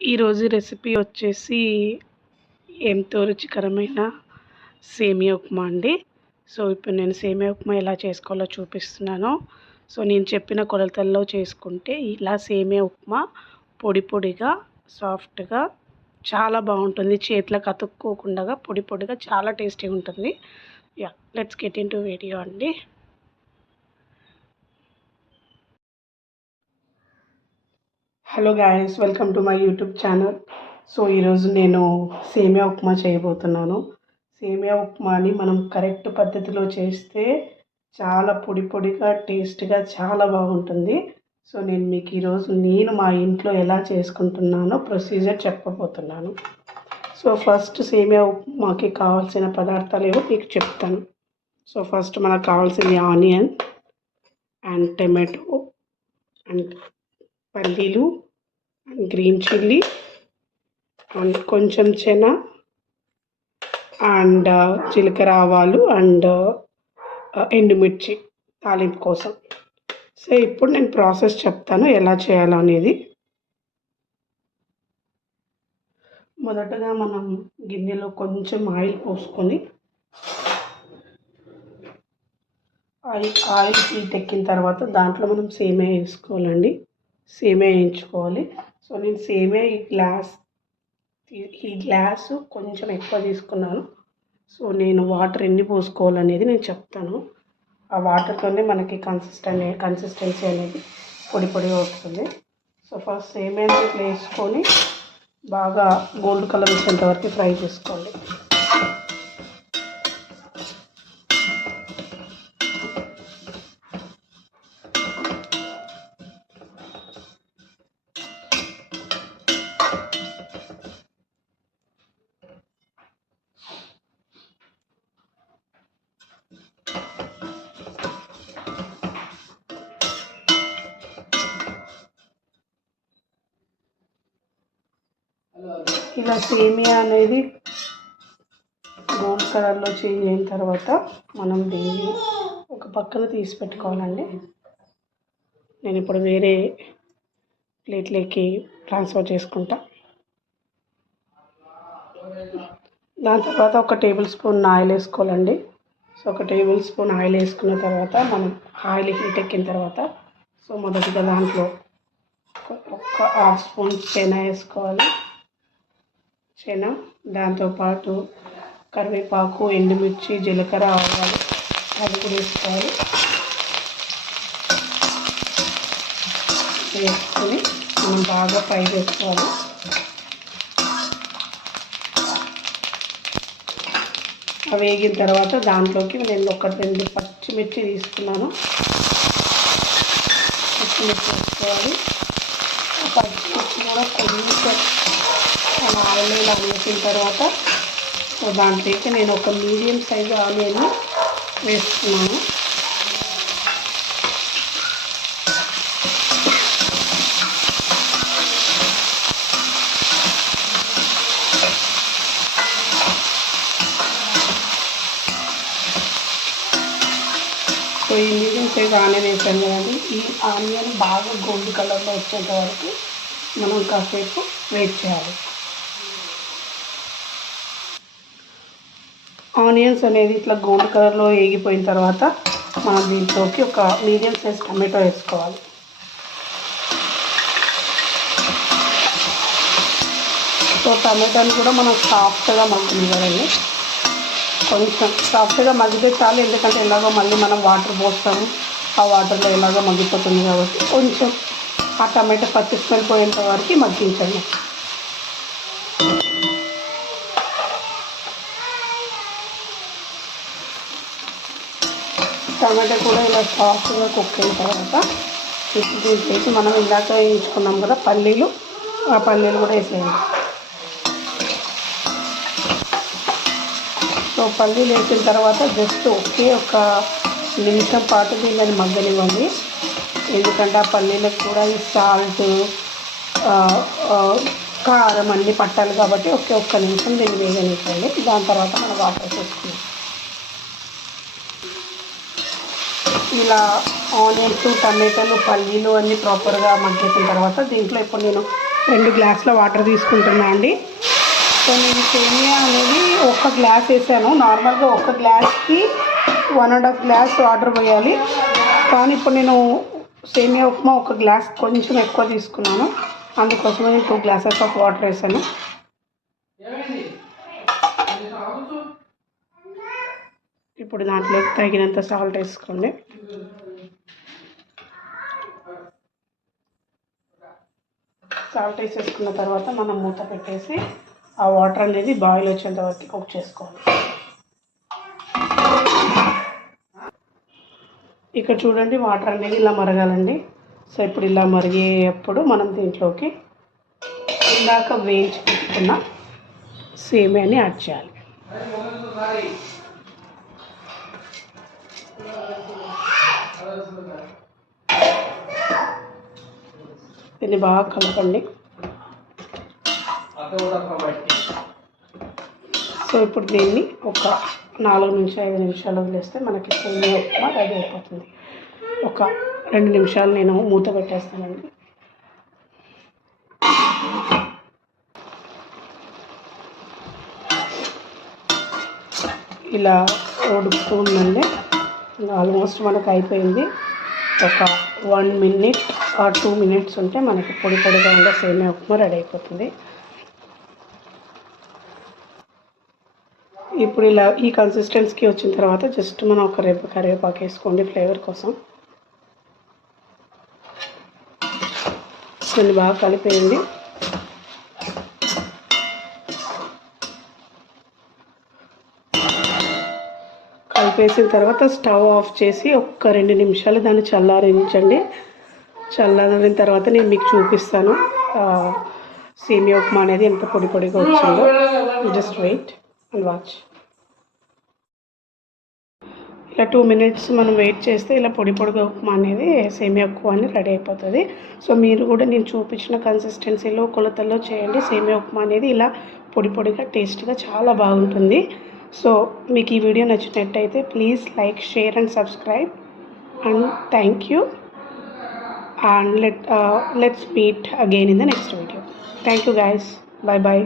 ఈరోజు రెసిపీ వచ్చేసి ఎంతో రుచికరమైన సేమియా ఉప్మా అండి. సో ఇప్పుడు నేను సేమియా ఉప్మా ఎలా చేసుకోవాలో చూపిస్తున్నాను. సో నేను చెప్పిన కొలతల్లో చేసుకుంటే ఇలా సేమియా ఉప్మా పొడి పొడిగా సాఫ్ట్గా చాలా బాగుంటుంది. చేతులకు అతుక్కోకుండా పొడి పొడిగా చాలా టేస్టీగా ఉంటుంది. Let's get into video అండి. Hello guys, welcome to my YouTube channel. So ఈరోజు నేను సేమియా ఉప్మా చేయబోతున్నాను. సేమియా ఉప్మాని మనం కరెక్ట్ పద్ధతిలో చేస్తే చాలా పొడి పొడిగా టేస్ట్గా చాలా బాగుంటుంది. సో నేను మీకు ఈరోజు మా ఇంట్లో ఎలా చేసుకుంటున్నానో ప్రొసీజర్ చెప్పబోతున్నాను. సో ఫస్ట్ సేమియా ఉప్మాకి కావాల్సిన పదార్థాలు ఏవో మీకు చెప్తాను. సో ఫస్ట్ మనకు కావాల్సింది ఆనియన్ అండ్ టమాటో అండ్ పల్లీలు అండ్ గ్రీన్ చిల్లీ అండ్ కొంచెం చెన అండ్ జీలకర్ర ఆవాలు అండ్ ఎండుమిర్చి తాలింపు కోసం. సో ఇప్పుడు నేను ప్రాసెస్ చెప్తాను ఎలా చేయాలో అనేది. మొదటగా మనం గిన్నెలో కొంచెం ఆయిల్ పోసుకొని ఆయిల్ హీట్ ఎక్కిన తర్వాత దాంట్లో మనం సేమియా వేసుకోవాలండి. సేమియా వేయించుకోవాలి. సో నేను సేమియా ఈ గ్లాసు కొంచెం ఎక్కువ తీసుకున్నాను. సో నేను వాటర్ ఎన్ని పోసుకోవాలనేది నేను చెప్తాను. ఆ వాటర్తోనే మనకి కన్సిస్టెన్సీ అనేది పొడి పొడిగా వస్తుంది. సో ఫస్ట్ సేమియా ఇట్లా వేసుకొని బాగా గోల్డ్ కలర్ వచ్చేంత వరకు ఫ్రై చేసుకోండి. ఇలా సేమియా అనేది గోల్డ్ కలర్లో చేంజ్ అయిన తర్వాత మనం దీన్ని ఒక పక్కన తీసి పెట్టుకోవాలండి. నేను ఇప్పుడు వేరే ప్లేట్లోకి ట్రాన్స్ఫర్ చేసుకుంటా. దాని తర్వాత ఒక టేబుల్ స్పూన్ ఆయిల్ వేసుకోవాలండి. సో ఒక టేబుల్ స్పూన్ ఆయిల్ వేసుకున్న తర్వాత మనం ఆయిల్ హీట్ ఎక్కిన తర్వాత సో మొదటిగా దాంట్లో ఒక హాఫ్ స్పూన్ చెన వేసుకోవాలి. దాంతోపాటు కరివేపాకు, ఎండుమిర్చి, జీలకర్ర, ఆవాలు అది కూడా వేసుకోవాలి. వేసుకొని మనం బాగా ఫ్రై చేసుకోవాలి. అవి వేగిన తర్వాత దాంట్లోకి నేను 1-2 పచ్చిమిర్చి తీసుకున్నాను. పచ్చిమిర్చి వేసుకోవాలి. ఆ పచ్చిమిర్చి కూడా కొంచెం ఆయిల్ ఇలా వేసిన తర్వాత సో దాంట్లోకి నేను ఒక మీడియం సైజు ఆనియన్ వేస్తున్నాను. సో ఈ మీడియం సైజు ఆనియన్ వేసాను కదండి. ఈ ఆనియన్ బాగా గోల్డ్ కలర్లో వచ్చేంత వరకు మనం కాసేపు వెయిట్ చేయాలి. ఆనియన్స్ అనేది ఇట్లా గోల్డ్ కలర్లో వేగిపోయిన తర్వాత మనం దీంట్లోకి ఒక మీడియం సైజ్ టమాటో వేసుకోవాలి. సో టమాటోని కూడా మనం సాఫ్ట్గా మగ్గనివ్వాలండి. కొంచెం సాఫ్ట్గా మగ్గితే చాలు, ఎందుకంటే ఎలాగో మళ్ళీ మనం వాటర్ పోస్తాము. ఆ వాటర్లో ఎలాగో మగ్గిపోతుంది కాబట్టి కొంచెం ఆ టమాటో పచ్చి స్మెల్ పోయేంత వరకు మగ్గించండి. టమాటో కూడా ఇలా సాఫ్ట్గా కుక్ అయిన తర్వాత దీంట్లోకి మనం ఇందాక వేయించుకున్నాం కదా పల్లీలు, ఆ పల్లీలు కూడా వేసేయండి. సో పల్లీలు వేసిన తర్వాత జస్ట్ ఒక నిమిషం పాటు దీన్ని మగ్గనివ్వండి. ఎందుకంటే ఆ పల్లీలకు కూడా ఈ సాల్ట్, కారం అన్నీ పట్టాలి కాబట్టి ఒక్క నిమిషం దీన్ని వేగనివ్వండి. దాని తర్వాత మనం వాటర్ వేసుకుందాం. ఇలా ఆనియన్స్, టమాటాలు, పల్లీలు అన్నీ ప్రాపర్గా మగ్గిన తర్వాత దీంట్లో ఇప్పుడు నేను 2 గ్లాసుల వాటర్ తీసుకుంటున్నా అండి. సో నేను సేమియా అనేది 1 గ్లాస్ వేసాను. నార్మల్గా 1 గ్లాస్కి 1.5 గ్లాస్ వాటర్ పోయాలి. కానీ ఇప్పుడు నేను సేమియా ఉప్మా 1 గ్లాస్ కొంచెం ఎక్కువ తీసుకున్నాను. అందుకోసమే నేను 2 గ్లాసెస్ ఆఫ్ వాటర్ వేసాను. ఇప్పుడు దాంట్లోకి తగినంత సాల్ట్ వేసుకోండి. సాల్ట్ వేసేసుకున్న తర్వాత మనం మూత పెట్టేసి ఆ వాటర్ అనేది బాయిల్ వచ్చేంత వరకు కుక్ చేసుకోవాలి. ఇక్కడ చూడండి వాటర్ అనేది ఇలా మరగాలండి. సో ఇప్పుడు ఇలా మరిగేటప్పుడు మనం దీంట్లోకి ఇందాక వేయించి పెట్టుకున్న సేమియాని యాడ్ చేయాలి. దీన్ని బాగా కలపండి. సో ఇప్పుడు దీన్ని ఒక 4 నుంచి 5 నిమిషాలు వదిలేస్తే మనకి సేమియా ఉప్మా రెడీ అయిపోతుంది. ఒక 2 నిమిషాలు నేను మూత పెట్టేస్తానండి. ఇలా ఉడుకుతూ ఉందండి. ఆల్మోస్ట్ మనకు అయిపోయింది. ఒక 1 మినిట్ ఆర్ 2 మినిట్స్ ఉంటే మనకి పొడి పొడిగా ఉండే సేమియా ఉప్మా రెడీ అయిపోతుంది. ఇప్పుడు ఇలా ఈ కన్సిస్టెన్సీకి వచ్చిన తర్వాత జస్ట్ మనం ఒక కరివేపాకు వేసుకోండి ఫ్లేవర్ కోసం. దీన్ని బాగా కలిపేయండి. కలిపేసిన తర్వాత స్టవ్ ఆఫ్ చేసి ఒక 2 నిమిషాలు దాన్ని చల్లారించండి. చల్లారిన తర్వాత నేను మీకు చూపిస్తాను సేమియా ఉప్మా అనేది ఎంత పొడి పొడిగా వచ్చిందో. Just wait and watch. ఇలా 2 మినిట్స్ మనం వెయిట్ చేస్తే ఇలా పొడి పొడిగా ఉప్మా అనేది సేమియా ఉప్మా అని రెడీ అయిపోతుంది. సో మీరు కూడా నేను చూపించిన కన్సిస్టెన్సీలో కొలతల్లో చేయండి. సేమియా ఉప్మా అనేది ఇలా పొడి పొడిగా టేస్ట్గా చాలా బాగుంటుంది. సో మీకు ఈ వీడియో నచ్చినట్టయితే please like, share and subscribe and thank you. And let's meet again in the next video. Thank you guys. Bye bye.